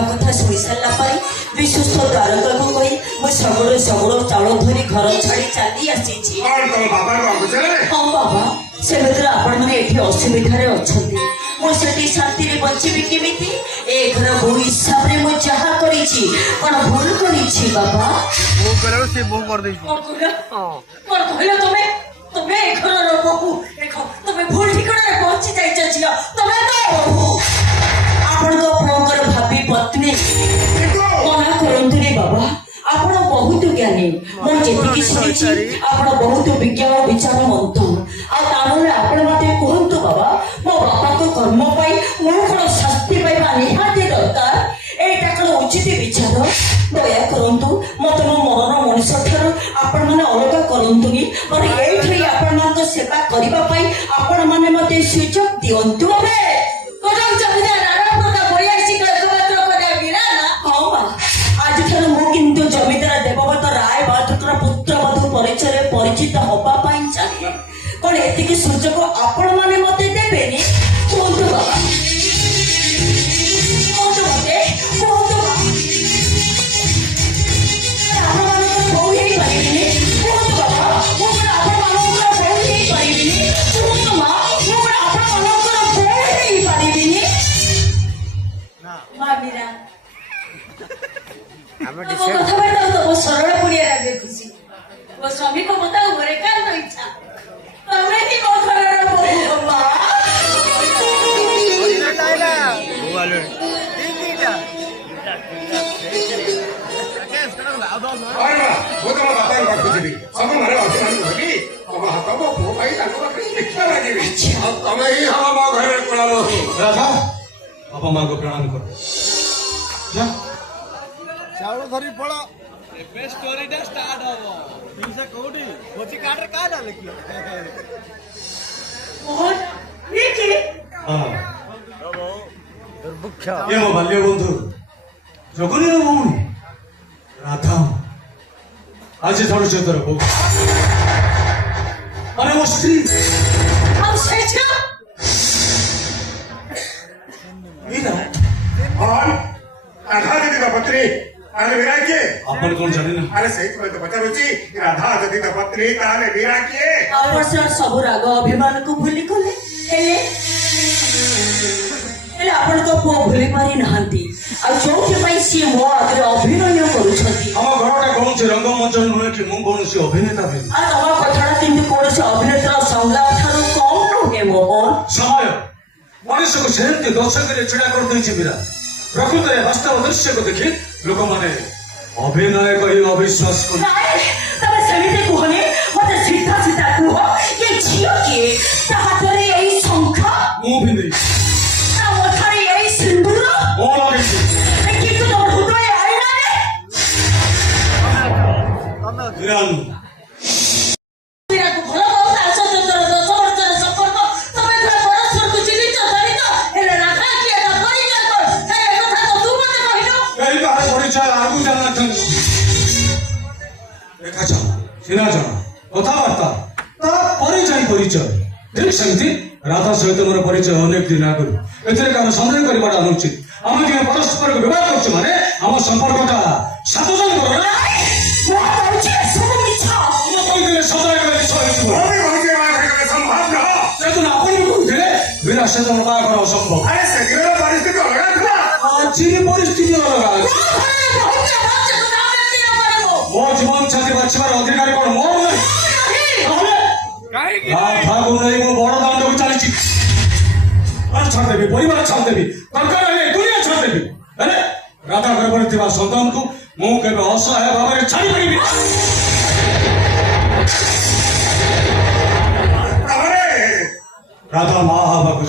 कहा कथा शुणी सारा पर विश्वस्त द्वारका को कही मुझे सगुड़ सगुड़ चाउल धरी घर छाड़ी चली आसी। हाँ बाबा से आपण मैंने ये असुविधार अच्छा मुझे शांति बचीबी केमी ए घर बो हिसाब से मुझे जहाँ करी कौन भूल करी बाबा कौन कहल तुम्हें तुम्हें ए घर बहु देख तुम्हें भूल ठिकाना पहुंची जाइछ झियो तुम्हें बहु आपण तो फोकर भाभी पत्नी मना करंतुनी बाबा आपण बहुत ज्ञानी मैं जेतिकी सुनिछि आपण बहुत विज्ञान विचारवंत आ तानले आपण मते कहंतु बाबा मो बापा को कर्म पाई मो कोन शास्ति पाइबा निहाती दरकार एटा कोन उचित विचार दया करंतु मते मो मनर मनुष्य ठार आपण माने अलग करंतुनी और एठी आपण मान सेवा करिबा पाई आपण माने मते सुযোগ दियंतु बे कोन जमिदार आरामदा बढिया शिकर एकमात्र करे बिराना हां आज ठार मो किंतु जमिदार देवव्रत राय बाटकर पुत्र बधू परिचय परिचित होबा पाई चाहे कौन एतिकी सुযোগ आपण माने मते देबेनी कोंतु बाबा कोंतु मते कोंतु आपण माने बहु ही पाइबिनी कोंतु बाबा मो आपण माने बहु ही पाइबिनी कोंतु मा मो आपण माने बहु ही पाइबिनी ना मामीरा हमें डिसाइड कथा बता तो वो सरळ पुडिया रे खुशी वो स्वामी को बताओ घरे का तो इच्छा तमे ही को घरे बहु बाबा वाले तीनटा अरे वो तो बात है बात कुछ भी सब मारे बात नहीं होगी अब हाथ को वो भाई ताको देखा लगे अब तमे ही हम घरे पड़ालो राधा अब मां को प्रणाम करो जा चावल धरी पड़ा ଏବେ ଷ୍ଟୋରିଟା ଷ୍ଟାର୍ଟ ହବ ଜିନିଷ କୋଉଠି ଭୋଜି କାର୍ଡରେ କାହା ନା ଲେଖିବ मोहन ये के हां दुर्भिକ୍ଷ ये मो बाल्य बंधु जगनीर भौणी राधा आज थोड़ा चेतर बो अरे वो स्त्री हम सेचा मीरा और राधा दीदी का पत्नी अरे मीरा के अपन कौन जाने ना अरे सही तो बता रुचि राधा दीदी का पत्नी ताले मीरा के और सब राग अभिमान को भूली गले हेले आपण तो पो भूली पारी नहांती आ जोथि पई सी मो आगे अभिनय करूछंती हम घरटा कौन से रंगमंच नुहे कि मु कौन से अभिनेता भी आ तमा कथाटा किंतु कोन से अभिनेता संलाप थारो कम नुहे मोहन समय मनुष्य को सेमती दर्शक छिड़ा कर देछि मीरा प्रकृति वास्तव दृश्य को देखि लोक माने अभिनय कही अविश्वास कर नाय तमे समिति कोहने मते सीधा सीधा कुह ये झियो के ता हातरे एई संख्या मु भी नहीं ता मथारे एई सिंदूर ओ लगे किंतु तो हृदय आईना रे ध्यान मेरा को भला बहुत आशा चंद्र 10 वर्षर संपर्क तमे थोड़ा परस्पर को चिन्हित करित हेले राखा के ता परिचय कर ए कथा तो तू मते कहिनो कहीं कहा परिचय आगु जाना चाहते देखा जा सिना जा कथाबार्ता ता परिचय परिचय ठीक सेमती राधा सहित मोर परिचय अनेक दिन आगु एथिरे कारण संदेह करबाटा अनुचित हम जे परस्पर को विवाह करछ माने हम संपर्कटा सातजन करो ना वो पहुंचे सब मिछा हम कोई दिले सदाय करे सहित अरे भाई के संभव न से तो अपन को दिले बिना से तो बात करो असंभव अरे सेगिरो परिस्थिति अलग था आज की परिस्थिति अलग मो जीवन छाती बचवार अधिकार कोन मोर नहीं काहे कि भागो नहीं मो बड़ दांड को चली छी और छोड़ देबी परिवार छोड़ देबी दरकार है दुनिया छोड़ देबी अरे राधा गर्भरे थिबा संतान को मु केबे असहाय भाबरे छाड़ी परिबी अरे राधा मां हवा को